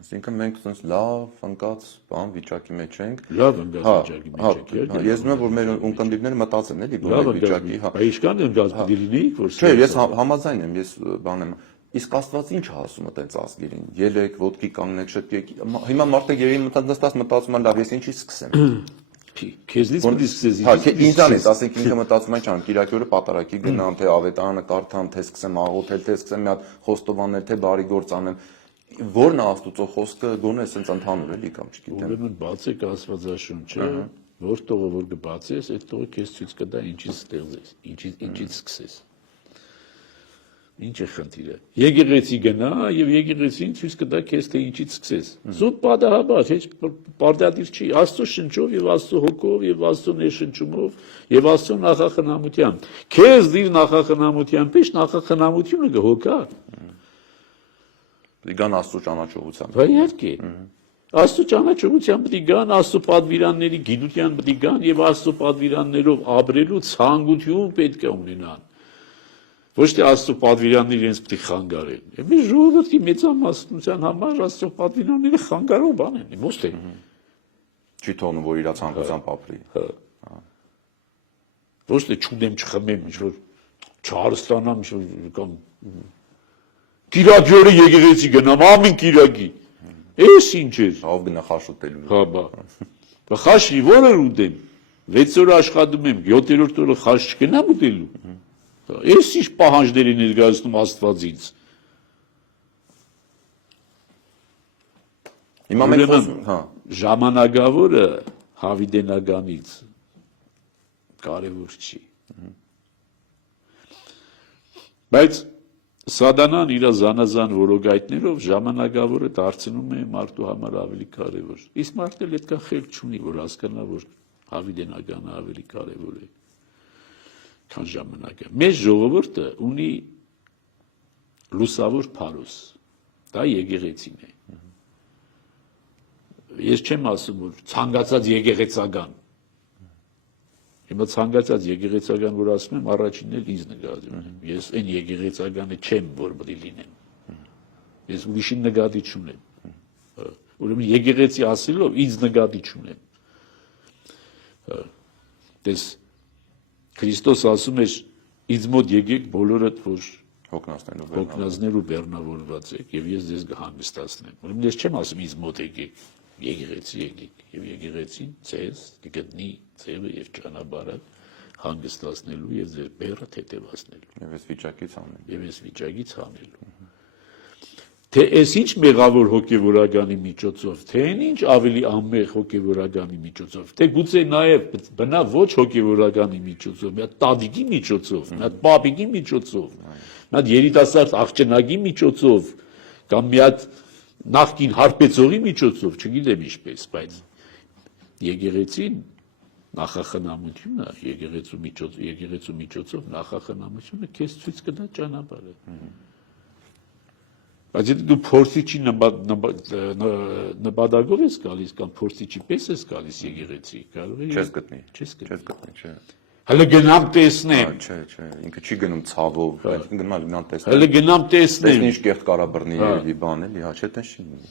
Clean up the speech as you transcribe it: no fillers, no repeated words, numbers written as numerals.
Այսինքն մենք ցած լավ ընկած բան վիճակի մեջ ենք։ Լավ ընկած վիճակի մեջ ենք։ Ես ուզում եմ որ մեր ունկնդիրները մտածեն էլի բան վիճակի, հա։ Ինչքան ընկած պիտի լինի, որ Չէ, ես համաձայն եմ, ես բան եմ։ Իսկ Աստված ինչ է ասում այդպես ազգերին։ Ելեք, ոտքի կանգնեք, շտկեք։ Հիմա մարդը երևի մտածում են լավ, ես ինչի սկսեմ։ Քեզնից պիտի սկսես։ Հա, ինձանից, ասենք ինքը մտածում է չան, Կիրակի օրը պատարակի գնամ, թե ավետարանը կարդամ, թե սկսեմ աղոթել, թե սկսեմ մի հատ խոստովանել, թե բարի գործ անեմ։ Որն է Աստուծո խոսքը, գոնե էսենց ընդհանուր էլի կամ չգիտեմ։ Ուրեմն բացեք Աստվածաշունչը, որ տողը որ կբացես, այդ տողը քեզ ցույց կտա ինչից ստեղծես, ինչից սկսես։ Ինչ է խնդիրը։ Եկեղեցի գնա եւ եկեղեցին ցույց կտա քեզ թե ինչից սկսես։ Զուտ պատահաբար, հեչ պարտադիր չի, Աստծո շնչով եւ Աստծո հոգով եւ Աստծո ներշնչումով եւ Աստծո նախախնամությամբ։ Քեզ դիր նախախնամությամբ, ինչ նախախնամությունը կհոգա։ Գան Աստծո ճանաչողությամբ։ Բա իհարկե։ Աստծո ճանաչողությամբ պիտի գան, Աստծո պատվիրանների գիտության պիտի գան եւ Աստծո պատվիրաններով ապրելու ցանկություն պետք է ունենան։ Ոչ թե Աստծո պատվիրանները իրենց պիտի խանգարեն։ Եվ մի ժողովրդի մեծամասնության համար Աստծո պատվիրանները խանգարող բան են, ոչ թե։ Չի թողնում որ իր ցանկությամբ ապրի։ Ոչ թե չունեմ, չխմեմ, ինչ որ չհարստանամ, կամ Կիրակի օրը եկեղեցի գնամ, ամեն Կիրակի։ Էս ինչ է։ Ով գնա խաշ ուտելու։ Հա, բա խաշի որը ուտեմ։ 6 օր աշխատում եմ, 7-րդ օրը խաշ չգնամ ուտելու։ Էս ինչ պահանջներ է ներկայացնում Աստվածից։ Հիմա մենք խոսում, հա, ժամանակավորը հավիդենականից կարևոր չի։ Բայց Սատանան իր զանազան որոգայթներով ժամանակավորը դարձնում է մարդու համար ավելի կարևոր։ Իսկ մարդը այդքան խելք չունի, որ հասկանա, որ հավիդենականը ավելի կարևոր է, քան ժամանակը։ Մեր ժողովուրդը ունի լուսավոր փարոս, դա եկեղեցին է։ Ես չեմ ասում, որ ցանկացած եկեղեցական։ Հիմա ցանկացած եկեղեցական որ ասում եմ, առաջինն էլ ինձ նկատի ունեմ։ Ես այն եկեղեցականը չեմ, որ պետք է լինեմ։ Ես ուրիշին նկատի չունեմ։ Ուրեմն եկեղեցի ասելով ինձ նկատի չունեմ։ Դες Քրիստոս ասում է ինձ մոտ եկեք բոլորդ, որ հոգնածներ ու բեռնավորված եք, եւ ես ձեզ կհանգստացնեմ։ Ուրեմն ես չեմ ասում ինձ մոտ եկեք, եկեղեցի եկեք, եւ եկեղեցին ձեզ կգտնի ձևը եւ ճանապարհը հանգստացնելու եւ ձեր բեռը թեթևացնելու։ Եվ այս վիճակից անելու։ Եվ այս վիճակից հանելու։ Թե այս ինչ մեղավոր հոգևորականի միջոցով, թե ինչ ավելի անմեղ հոգևորականի միջոցով, թե գուցե նաեւ բնա ոչ հոգևորականի միջոցով, մի հատ տադիկի միջոցով, մի հատ պապիկի միջոցով, մի հատ երիտասարդ աղջնակի միջոցով, կամ մի հատ նախկին հարբեցողի միջոցով, չգիտեմ ինչպես, բայց եկեղեցին նախախնամությունը, եկեղեցու միջոցով նախախնամությունը քեզ ցույց կտա ճանապարհը։ Բայց եթե դու փորձիչի նպատակով ես գալիս կամ փորձիչի պես ես գալիս եկեղեցի, կարող է չես գտնի, չէ։ Հələ գնամ տեսնեմ։ Չէ, ինքը չի գնում ցավով, ինքը գնում է գնամ տեսնեմ։ Հələ գնամ տեսնեմ։ Տեսնի ինչ կեղտ կարա բռնի երևի բան էլի, հա, չէ, տես չի լինի։